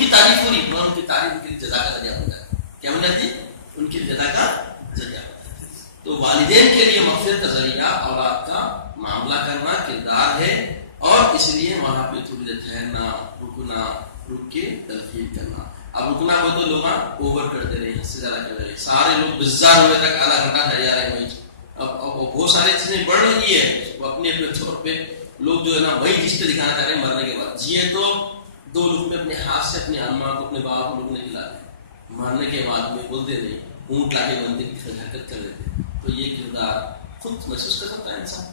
کی تعریف ہو رہی ہے، ان کی تعریف ان کی جزا کا ذریعہ بن جاتی ہے. کیا بن جاتی ہے؟ ان کی جزا کا ذریعہ بن جاتی ہے. تو والدین کے لیے مغفرت کا ذریعہ اولاد کا معاملہ کرنا، کردار ہے، اور اس لیے وہاں پہ تھوڑی دیر ٹھہرنا، رکنا، رک کے تلقین کرنا. اب رکنا ہو تو لوگ اوور کرتے رہے، حد سے زیادہ کر رہے، سارے لوگ بزار ہوئے تک آدھا گھنٹہ ٹھہر جا رہے ہیں وہیں. اب بہت ساری چیزیں بڑھ رہی ہے، وہ اپنے اپنے طور پہ لوگ جو ہے نا وہی رشتے دکھانا چاہ رہے ہیں. مرنے کے بعد جیے تو 2 لقمے اپنے ہاتھ سے اپنی اماں کو، اپنے بابا کو لوگ نے کھلاتے ہیں، مرنے کے بعد میں بولتے نہیں، اونٹ لا کے بندے کی حرکت کر دیتے. تو یہ کردار خود محسوس کر سکتا ہے انسان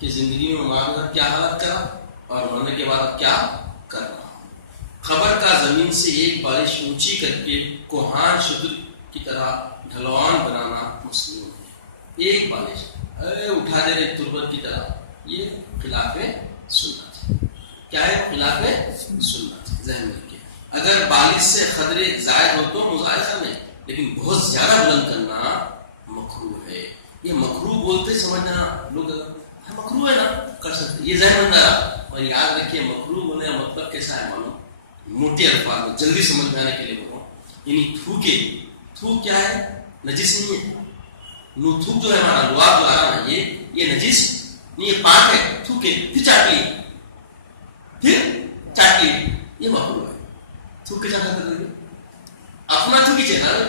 کہ زندگی میں ماں کے کیا حالت کرا اور مرنے کے بعد اب کیا کر رہا ہوں. خبر کا زمین سے ایک بارش اونچی کر کے کوہان شکر کی طرح ڈھلوان بنانا مسلم ہے. ایک بارش اٹھا دے رہے تربت کی طرح، یہ خلاف سنت ہے. کیا ہے؟ خلاف سنت. ذہن میں رکھیے، اگر بارش سے خطرے زائد ہو تو مضاعفہ نہیں، لیکن بہت زیادہ بلند کرنا مکروہ ہے. یہ مکروہ بولتے سمجھنا لوگ مکروہ ہے نا، کر سکتے، یہ ذہن اندر آ. اور یاد رکھیے مکروہ ہونے کا مطلب کیسا ہے معلوم؟ موٹے الفاظ میں جلدی سمجھ میں آنے کے لیے بولوں، یعنی تھوکے. تھوک کیا ہے؟ نجس نہیں ہے. تھوک جو ہے ہمارا لواب جو آ رہا ہے یہ نجس نہیں، یہ پاک ہے. تھوکے پھر چاٹ لی، یہ مکروہ ہے. تھوک کے چاٹا کر دیں گے اپنا تھوکی چہرہ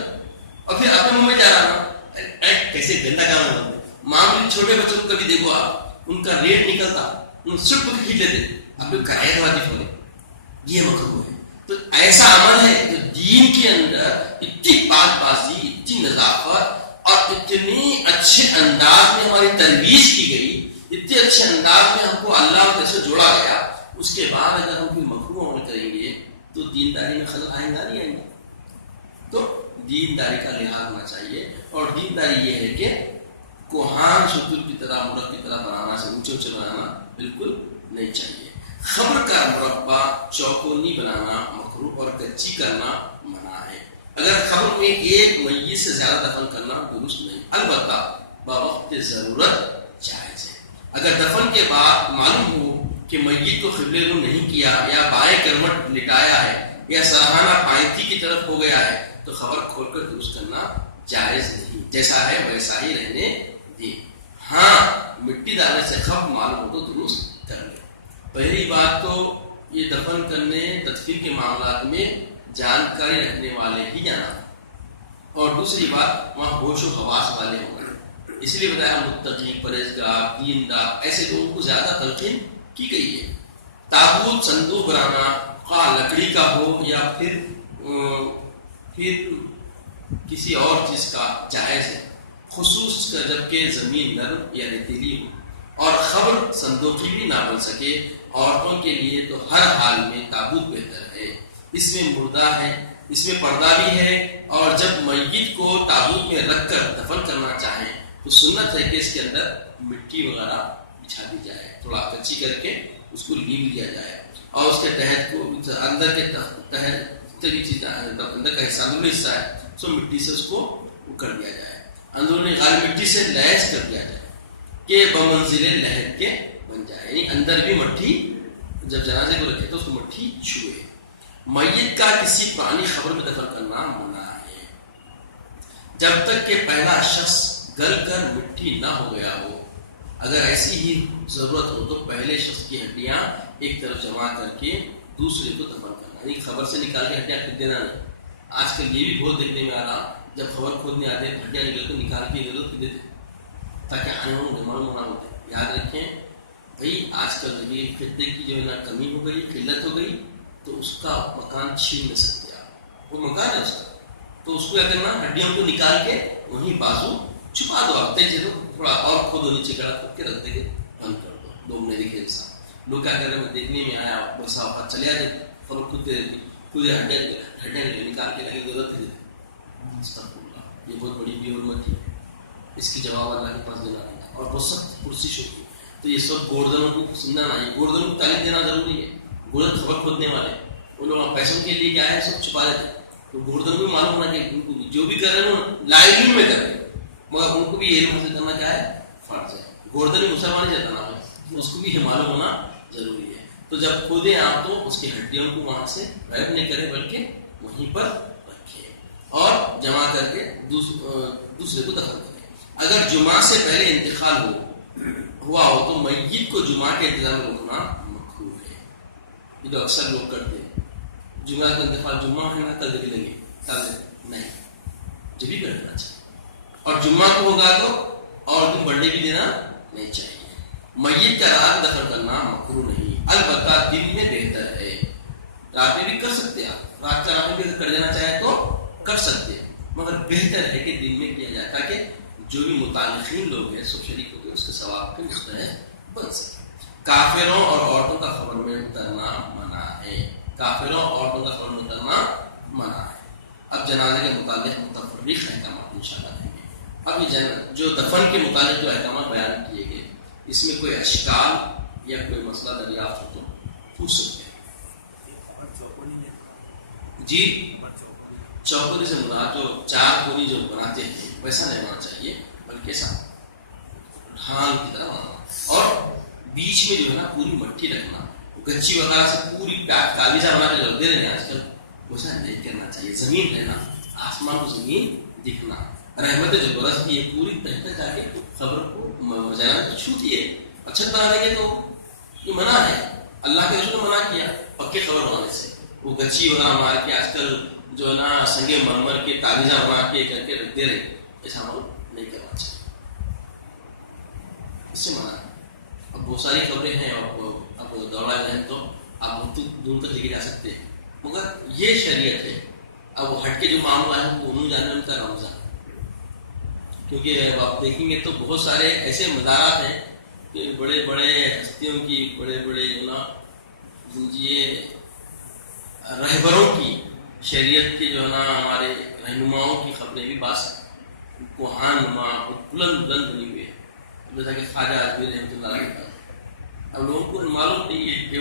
اور پھر اپنے منہ میں جا رہا نا، کیسے گندا کام ہے. معمولی چھوٹے بچوں کو کبھی دیکھو آپ، ان کا ریٹ نکلتا، ان صرف کو کھینچ لیتے، اب لوگ کرایہ واجب ہو گئے، یہ مکروہ ہے. تو ایسا عمل ہے جو دین کے اندر اتنی پاک بازی، اتنی نظافت اور اتنی اچھے انداز میں ہماری ترویج کی گئی، اتنے اچھے انداز میں ہم کو اللہ کے سے جوڑا گیا، اس کے بعد اگر ہم کوئی مکروہ عمل کریں گے تو دینداری میں خلل آئیں گا نہیں آئیں گے. تو دینداری کا لحاظ ہونا چاہیے. اور دینداری یہ ہے کہ کوہان شتر کی طرح، مرغ کی طرح بنانا، سے اونچے اونچے بنانا بالکل نہیں چاہیے. خبر کا مربع چوکونی بنانا مکروہ اور کچی کرنا منع ہے. اگر خبر میں ایک میت سے زیادہ دفن کرنا درست نہیں، البتہ بوقت ضرورت جائز ہے. اگر دفن کے بعد معلوم ہو کہ میت کو قبلے رو نہیں کیا، یا بائیں کروٹ لٹایا ہے، یا سرہانہ پائنتی کی طرف ہو گیا ہے، تو خبر کھول کر درست کرنا جائز نہیں، جیسا ہے ویسا ہی رہنے دیں. ہاں مٹی ڈالنے سے خبر معلوم ہو تو درست کر لیں. پہلی بات تو یہ دفن کرنے تدفین کے معاملات میں جانکاری رکھنے والے ہی جانا، اور دوسری بات وہاں ہوش و حواس والے ہوں گے. اس لیے بتایا متقی، پرہیزگار، دیندار ایسے لوگوں کو زیادہ تلقین کی گئی ہے. تابوت صندوق بنانا خواہ لکڑی کا ہو یا پھر کسی اور چیز کا جائز ہے، خصوص کا جبکہ زمین نرم یا ریتیلی ہو اور خبر صندوقی بھی نہ بن سکے. عورتوں کے لیے تو ہر حال میں تابوت بہتر ہے، اس میں مردہ ہے، اس میں پردہ بھی ہے، اور جب میت کو تابوت میں رکھ کر دفن کرنا چاہیں تو سنت ہے کہ اس کے اندر مٹی وغیرہ بچھا دی جائے، تھوڑا کچی کر کے اس کو لیپ لیا جائے، اور اس کے تحت کو اندر کے تحت چیز اندر کا حصہ، اندرونی حصہ ہے، سو مٹی سے اس کو کر دیا جائے، اندرونی غالب مٹی سے لیس کر دیا جائے کہ بمنزل لہد کے بن جائے، یعنی اندر بھی مٹی، جب جنازے کو رکھے تو اس کو مٹی چھوئے. میت کا کسی پرانی خبر میں دفن کرنا منع ہے جب تک کہ پہلا شخص گل کر مٹی نہ ہو گیا ہو. اگر ایسی ہی ضرورت ہو تو پہلے شخص کی ہڈیاں ایک طرف جمع کر کے دوسرے کو دفن کرنا، یعنی خبر سے نکال کے ہڈیاں کھود دینا نہیں. آج کل یہ بھی بہت دیکھنے میں آ رہا، جب خبر کھودنے آتے ہیں ہڈیاں نکل کر نکال کے ادھر ادھر دیتے تاکہ آنے والوں معلوم نہ ہوتے. یاد رکھیں بھائی آج کل یہ خطے کی جو ہے نا کمی ہو گئی، قلت ہو گئی، تو اس کا مکان چھین نہیں سکتے آپ، وہ مکان ہے اس کا، تو اس کو کیا کرنا، ہڈیوں کو نکال کے وہیں بازو چھپا دو. آپ تیزی سے تھوڑا اور کھودو، نیچے گڑا کھود کے رکھ دے کے بند کر دو. لوگ نے دیکھے انسان، لوگ کیا کر رہے ہیں دیکھنے میں آیا برسا وقت چلے آتے خبر کھودتے رہتی، پورے ہڈیاں نکال کے لگے ضرورت ہے. یہ بہت بڑی بے حرمتی ہے، اس کی جواب اللہ کے پاس دینا ہے، اور بہت سخت پرسش ہوتی ہے. تو یہ سب گوردنوں کو سننا نہ، یہ گوردنوں کو تعلیم دینا ضروری ہے. گوردن خبر کھودنے والے ان لوگ پیسوں کے لیے کیا ہے سب چھپا دیتے، تو گوردن کو معلوم ہونا کہ ان کو جو بھی کر رہے ہیں لا علم میں کر رہے ہیں، مگر ان کو بھی علم حاصل کرنا کیا ہے فرض ہے. گوردن مسلمان جاتا نا، اس کو بھی یہ معلوم ہونا ضروری ہے. تو جب کھودیں آپ تو اس کی ہڈیوں کو وہاں سے غائب نہیں کرے بلکہ وہیں پر رکھے اور جمع کر کے دوسرے کو دفن کرے. اگر جمعہ سے پہلے انتقال ہوا ہو تو میت کو جمعہ کے انتظام میں رکنا مکروہ ہے. یہ تو اکثر لوگ کرتے ہیں, جمعہ کا انتقال جمعہ ہے نا کل دیکھ لیں گے, نہیں, جب بھی کرنا چاہیے. اور جمعہ کو ہوگا تو اور دن بڑھنے بھی دینا نہیں چاہیے. میت کا رات دفن کرنا مکروہ نہیں, البتہ دن میں بہتر ہے. رات میں بھی کر سکتے ہیں آپ, رات کا رات میں بھی کر دینا چاہے تو کر سکتے ہیں, مگر بہتر ہے کہ دن میں کیا جائے تاکہ جو بھی متعلقین لوگ ہیں سب شریک ہو کے اس کے ثواب کے مستحق بن سکے. کافروں اور عورتوں کا خبر میں اترنا منع ہے. کافروں اور عورتوں کا خبر میں اترنا منع ہے. اب جنازے کے متعلق متفرق احکامات انشاءاللہ دیں گے. اب یہ جو دفن کے متعلق جو احکامات بیان کیے گئے اس میں کوئی اشکال یا کوئی مسئلہ دریافت ہو تو پوچھ سکتے ہیں. جی, چوکوری سے مراد جو چار کوری جو بناتے ہیں ویسا نہیں ہونا چاہیے بلکہ ایسا ڈھال کی طرح بنانا, اور بیچ میں جو ہے نا پوری مٹی رکھنا. گچی وغیرہ سے پوری کالیزہ بنا کے رکھ دے رہے ہیں آج کل, ویسا نہیں کرنا چاہیے. زمین رہنا, آسمان کو زمین دکھنا, رحمت جو برستی ہے پوری بہتر جا کے خبر کو جانا چھوٹی ہے. اچھا بنا رہے تو یہ منع ہے, اللہ کے رسول نے منع کیا پکے خبر بنانے سے. وہ گچی وغیرہ مار کے آج کل جو ہے نا سنگے مرمر کے تالیزہ بنا کے کر کے رکھ دے رہے, ایسا عمل نہیں کرنا چاہیے, اس سے منع ہے. اب بہت ساری خبریں ہیں, اب دوڑا جائیں تو آپ بہت دور تک لے کے جا سکتے ہیں, مگر یہ شریعت ہے. اب وہ ہٹ کے جو معاملہ ہے وہ انہوں جانے ان کا رمضان, کیونکہ اب آپ دیکھیں گے تو بہت سارے ایسے مزارات ہیں کہ بڑے بڑے ہستیوں کی, بڑے بڑے جو نا رہبروں کی, شریعت کے جو ہے نا ہمارے رہنماؤں کی خبریں بھی بعض کوہان نما بلند بلند بنی ہوئی ہے, جیسا کہ خواجہ اجمیر رحمۃ اللہ علیہ. اب لوگوں کو معلوم نہیں ہے کہ